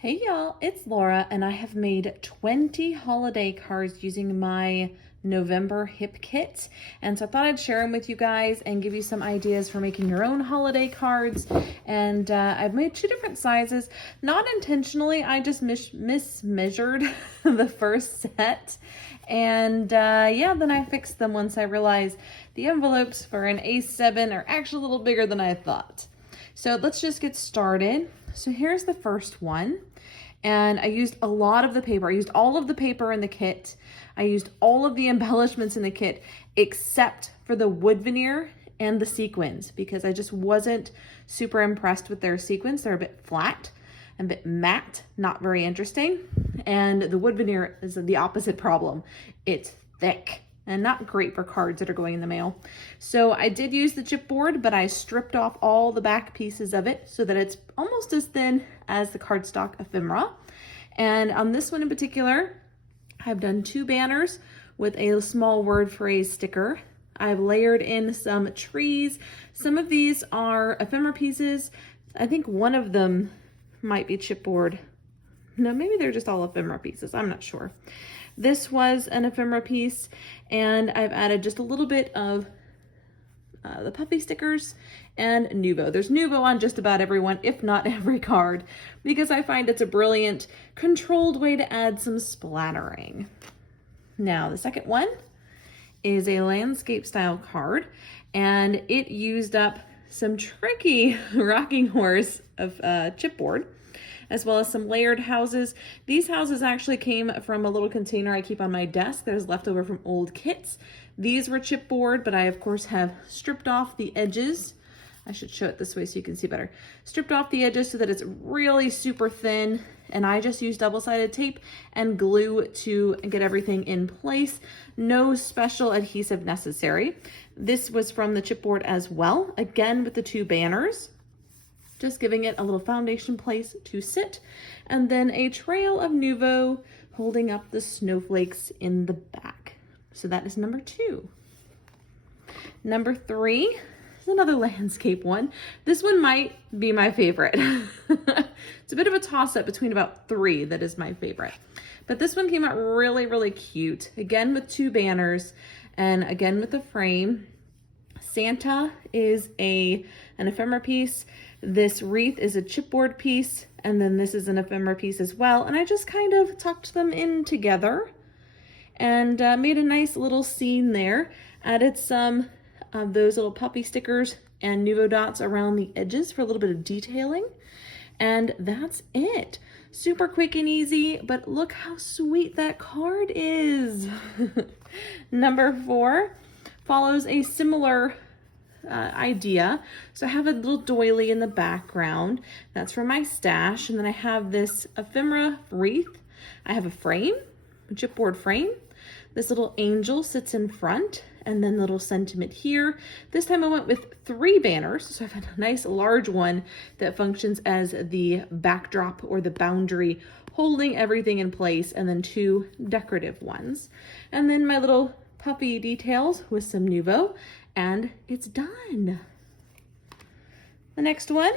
Hey y'all, it's Laura and I have made 20 holiday cards using my November hip kit. And so I thought I'd share them with you guys and give you some ideas for making your own holiday cards. And I've made two different sizes. Not intentionally, I just mismeasured the first set. And yeah, then I fixed them once I realized the envelopes for an A7 are actually a little bigger than I thought. So let's just get started. So here's the first one. And I used a lot of the paper. I used all of the paper in the kit. I used all of the embellishments in the kit, except for the wood veneer and the sequins, because I just wasn't super impressed with their sequins. They're a bit flat, a bit matte, not very interesting. And the wood veneer is the opposite problem. It's thick and not great for cards that are going in the mail. So I did use the chipboard, but I stripped off all the back pieces of it so that it's almost as thin as the cardstock ephemera. And on this one in particular, I've done two banners with a small word phrase sticker. I've layered in some trees. Some of these are ephemera pieces. I think one of them might be chipboard. No, maybe they're just all ephemera pieces. I'm not sure. This was an ephemera piece, and I've added just a little bit of the puffy stickers and Nuvo. There's Nuvo on just about everyone, if not every card, because I find it's a brilliant, controlled way to add some splattering. Now, the second one is a landscape style card, and it used up some tricky rocking horse of chipboard, as well as some layered houses. These houses actually came from a little container I keep on my desk that is left over from old kits. These were chipboard, but I of course have stripped off the edges. I should show it this way so you can see better. Stripped off the edges so that it's really super thin, and I just used double-sided tape and glue to get everything in place. No special adhesive necessary. This was from the chipboard as well, again with the two banners. Just giving it a little foundation place to sit, and then a trail of Nuvo holding up the snowflakes in the back. So that is number 2. Number 3 is another landscape one. This one might be my favorite. It's a bit of a toss-up between about 3 that is my favorite. But this one came out really, really cute. Again with two banners, and again with a frame. Santa is an ephemera piece. This wreath is a chipboard piece, and then this is an ephemera piece as well. And I just kind of tucked them in together and made a nice little scene there. Added some of those little puppy stickers and Nuvo dots around the edges for a little bit of detailing. And that's it. Super quick and easy, but look how sweet that card is. Number 4 follows a similar idea. So I have a little doily in the background. That's from my stash. And then I have this ephemera wreath. I have a frame, a chipboard frame. This little angel sits in front, and then little sentiment here. This time I went with 3 banners. So I've had a nice large one that functions as the backdrop or the boundary, holding everything in place, and then 2 decorative ones. And then my little puppy details with some Nuvo, and it's done. The next one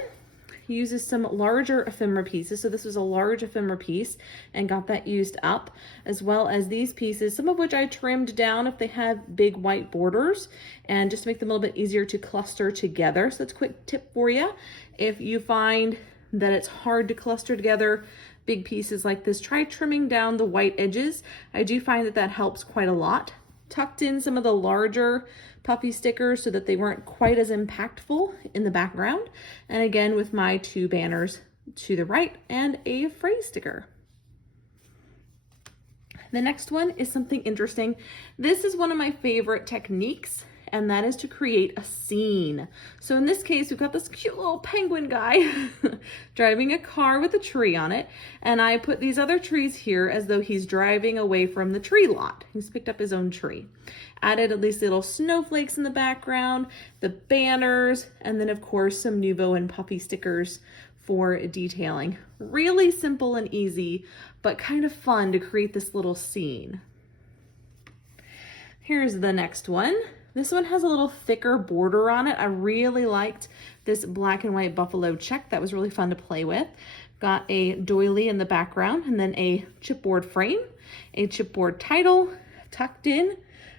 uses some larger ephemera pieces. So this was a large ephemera piece and got that used up, as well as these pieces, some of which I trimmed down if they have big white borders, and just to make them a little bit easier to cluster together. So that's a quick tip for you. If you find that it's hard to cluster together big pieces like this, try trimming down the white edges. I do find that that helps quite a lot. Tucked in some of the larger puffy stickers so that they weren't quite as impactful in the background. And again, with my 2 banners to the right and a phrase sticker. The next one is something interesting. This is one of my favorite techniques, and that is to create a scene. So in this case, we've got this cute little penguin guy driving a car with a tree on it. And I put these other trees here as though he's driving away from the tree lot. He's picked up his own tree. Added at least little snowflakes in the background, the banners, and then of course some Nuvo and puffy stickers for detailing. Really simple and easy, but kind of fun to create this little scene. Here's the next one. This one has a little thicker border on it. I really liked this black and white buffalo check. That was really fun to play with. Got a doily in the background and then a chipboard frame, a chipboard title tucked in,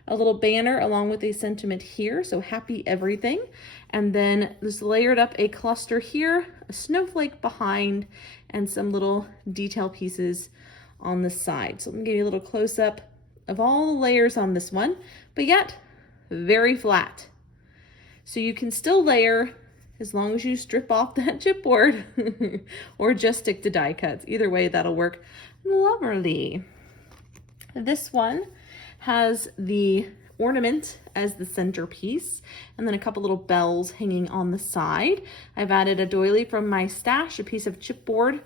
a little banner along with a sentiment here, so happy everything. And then just layered up a cluster here, a snowflake behind, and some little detail pieces on the side. So let me give you a little close up of all the layers on this one, but yet very flat. So you can still layer as long as you strip off that chipboard or just stick to die cuts. Either way, that'll work lovely. This one has the ornament as the centerpiece and then a couple little bells hanging on the side. I've added a doily from my stash, a piece of chipboard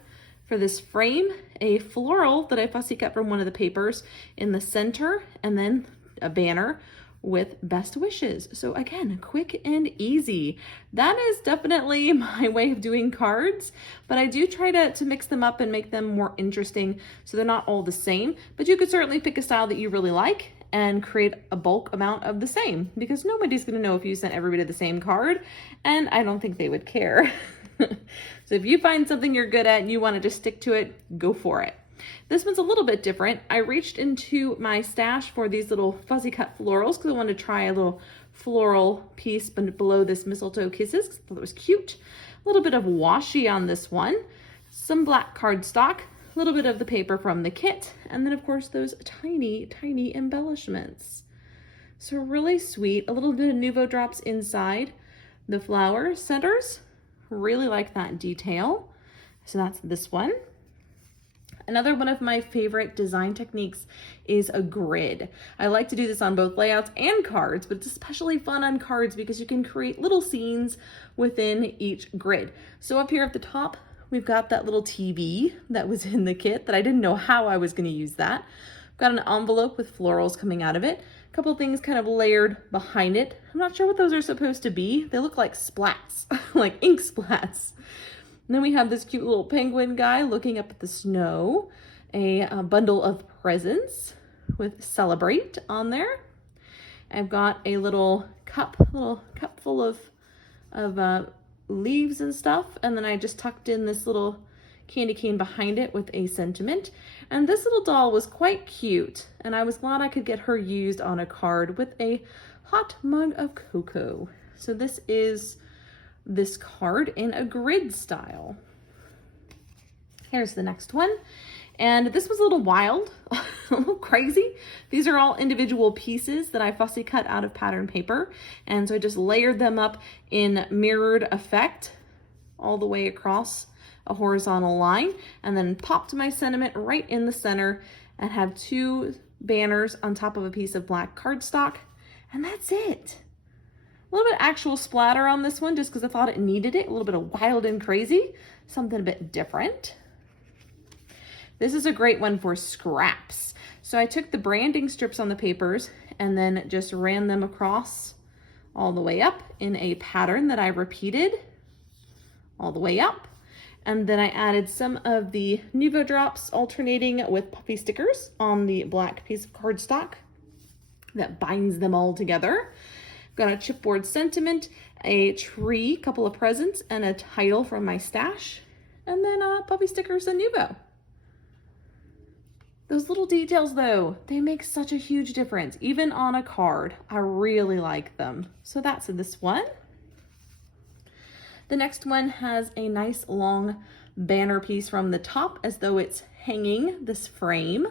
for this frame, a floral that I fussy cut from one of the papers in the center, and then a banner with best wishes. So again, quick and easy. That is definitely my way of doing cards, but I do try to mix them up and make them more interesting so they're not all the same. But you could certainly pick a style that you really like and create a bulk amount of the same, because nobody's going to know if you sent everybody the same card, and I don't think they would care. So if you find something you're good at and you want to just stick to it, go for it. This one's a little bit different. I reached into my stash for these little fuzzy cut florals because I wanted to try a little floral piece below this mistletoe kisses. I thought it was cute. A little bit of washi on this one, some black cardstock, a little bit of the paper from the kit, and then of course those tiny, tiny embellishments. So really sweet. A little bit of Nuvo drops inside the flower centers. Really like that detail. So that's this one. Another one of my favorite design techniques is a grid. I like to do this on both layouts and cards, but it's especially fun on cards because you can create little scenes within each grid. So up here at the top, we've got that little TV that was in the kit that I didn't know how I was going to use that. I've got an envelope with florals coming out of it. A couple things kind of layered behind it. I'm not sure what those are supposed to be. They look like splats, like ink splats. And then we have this cute little penguin guy looking up at the snow, a bundle of presents with celebrate on there. I've got a little cup full of leaves and stuff. And then I just tucked in this little candy cane behind it with a sentiment. And this little doll was quite cute, and I was glad I could get her used on a card with a hot mug of cocoa. So this is this card in a grid style. Here's the next one. And this was a little wild, a little crazy. These are all individual pieces that I fussy cut out of pattern paper. And so I just layered them up in mirrored effect all the way across a horizontal line, and then popped my sentiment right in the center and have two banners on top of a piece of black cardstock. And that's it. A little bit of actual splatter on this one just because I thought it needed it. A little bit of wild and crazy, something a bit different. This is a great one for scraps. So I took the branding strips on the papers and then just ran them across all the way up in a pattern that I repeated all the way up. And then I added some of the Nuvo drops alternating with puffy stickers on the black piece of cardstock that binds them all together. Got a chipboard sentiment, a tree, couple of presents, and a title from my stash, and then puffy stickers and Nuvo. Those little details though, they make such a huge difference. Even on a card, I really like them. So that's this one. The next one has a nice long banner piece from the top as though it's hanging this frame,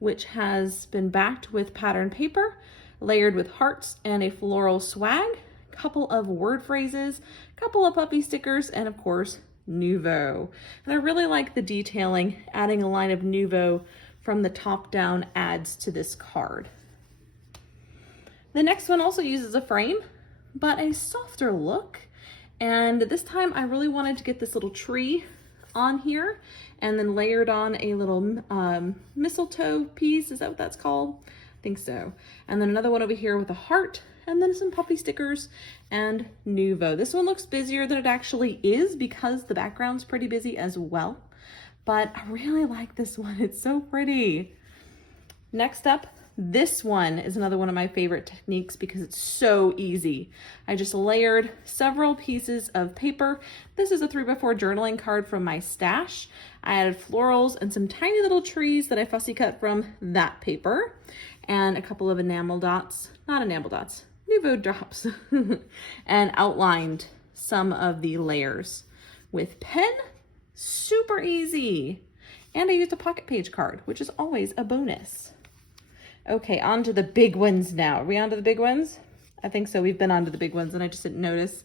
which has been backed with pattern paper, layered with hearts and a floral swag, couple of word phrases, couple of puppy stickers, and of course, Nuvo. And I really like the detailing. Adding a line of Nuvo from the top down adds to this card. The next one also uses a frame, but a softer look. And this time I really wanted to get this little tree on here and then layered on a little mistletoe piece. Is that what that's called? I think so. And then another one over here with a heart, and then some puppy stickers and Nuvo. This one looks busier than it actually is because the background's pretty busy as well. But I really like this one. It's so pretty. Next up, This one is another one of my favorite techniques because it's so easy. I just layered several pieces of paper. This is a 3x4 journaling card from my stash. I added florals and some tiny little trees that I fussy cut from that paper, and a couple of enamel dots, not enamel dots, Nuvo drops, and outlined some of the layers with pen. Super easy. And I used a pocket page card, which is always a bonus. Okay, on to the big ones now. Are we on to the big ones? I think so. We've been on to the big ones and I just didn't notice.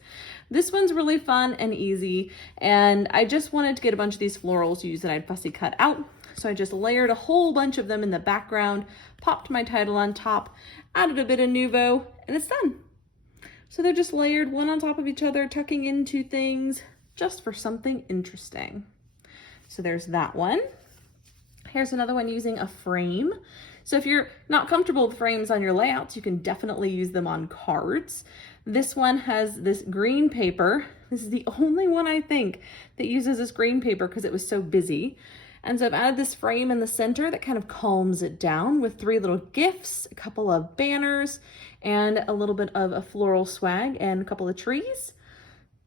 This one's really fun and easy. And I just wanted to get a bunch of these florals used that I'd fussy cut out. So I just layered a whole bunch of them in the background, popped my title on top, added a bit of Nuvo, and it's done. So they're just layered one on top of each other, tucking into things just for something interesting. So there's that one. Here's another one using a frame. So if you're not comfortable with frames on your layouts, you can definitely use them on cards. This one has this green paper. This is the only one I think that uses this green paper because it was so busy. And so I've added this frame in the center that kind of calms it down with 3 little gifts, a couple of banners, and a little bit of a floral swag and a couple of trees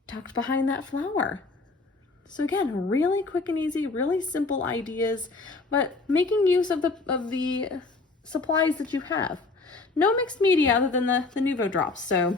tucked behind that flower. So again, really quick and easy, really simple ideas, but making use of the supplies that you have. No mixed media other than the Nuvo drops. So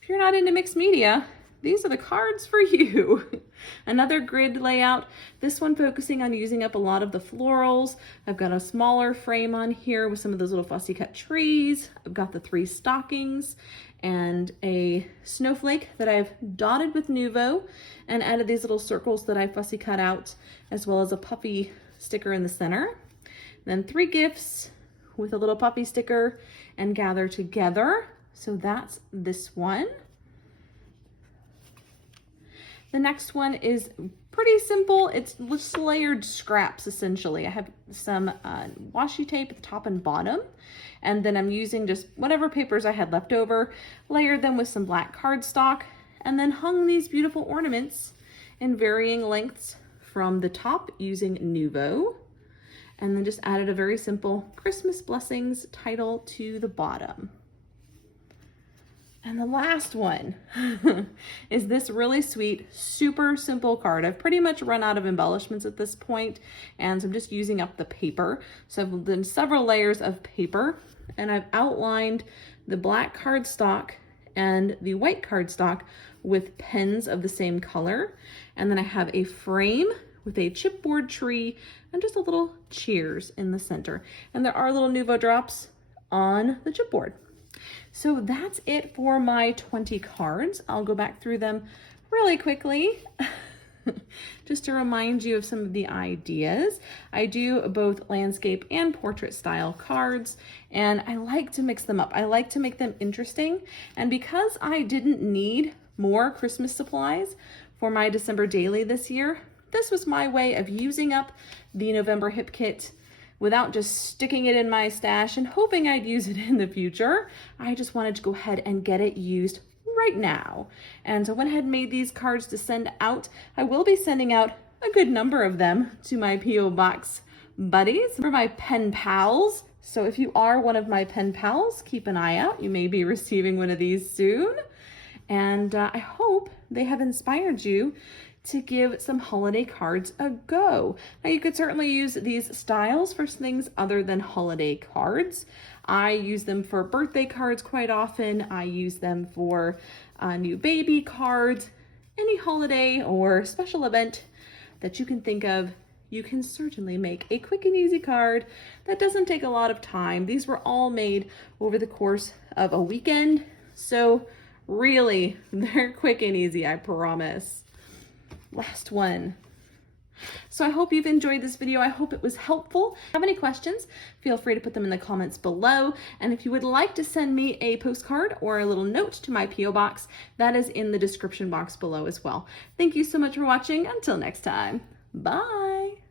if you're not into mixed media, these are the cards for you. Another grid layout, this one focusing on using up a lot of the florals. I've got a smaller frame on here with some of those little fussy cut trees. I've got the 3 stockings and a snowflake that I've dotted with Nuvo and added these little circles that I fussy cut out, as well as a puppy sticker in the center. Then 3 gifts with a little puppy sticker and gather together. So that's this one. The next one is pretty simple. It's just layered scraps, essentially. I have some washi tape at the top and bottom, and then I'm using just whatever papers I had left over, layered them with some black cardstock, and then hung these beautiful ornaments in varying lengths from the top using Nuvo, and then just added a very simple Christmas Blessings title to the bottom. And the last one is this really sweet, super simple card. I've pretty much run out of embellishments at this point, and so I'm just using up the paper. So I've done several layers of paper, and I've outlined the black cardstock and the white cardstock with pens of the same color. And then I have a frame with a chipboard tree and just a little cheers in the center. And there are little Nuvo drops on the chipboard. So that's it for my 20 cards. I'll go back through them really quickly just to remind you of some of the ideas. I do both landscape and portrait style cards, and I like to mix them up. I like to make them interesting. And because I didn't need more Christmas supplies for my December daily this year, this was my way of using up the November hip kit without just sticking it in my stash and hoping I'd use it in the future. I just wanted to go ahead and get it used right now. And so I went ahead and made these cards to send out. I will be sending out a good number of them to my P.O. Box buddies, for my pen pals. So if you are one of my pen pals, keep an eye out. You may be receiving one of these soon. And I hope they have inspired you to give some holiday cards a go. Now you could certainly use these styles for things other than holiday cards. I use them for birthday cards quite often. I use them for new baby cards. Any holiday or special event that you can think of, you can certainly make a quick and easy card that doesn't take a lot of time. These were all made over the course of a weekend, so really, they're quick and easy, I promise. Last one. So I hope you've enjoyed this video. I hope it was helpful. If you have any questions, feel free to put them in the comments below. And if you would like to send me a postcard or a little note to my P.O. Box, that is in the description box below as well. Thank you so much for watching. Until next time, bye.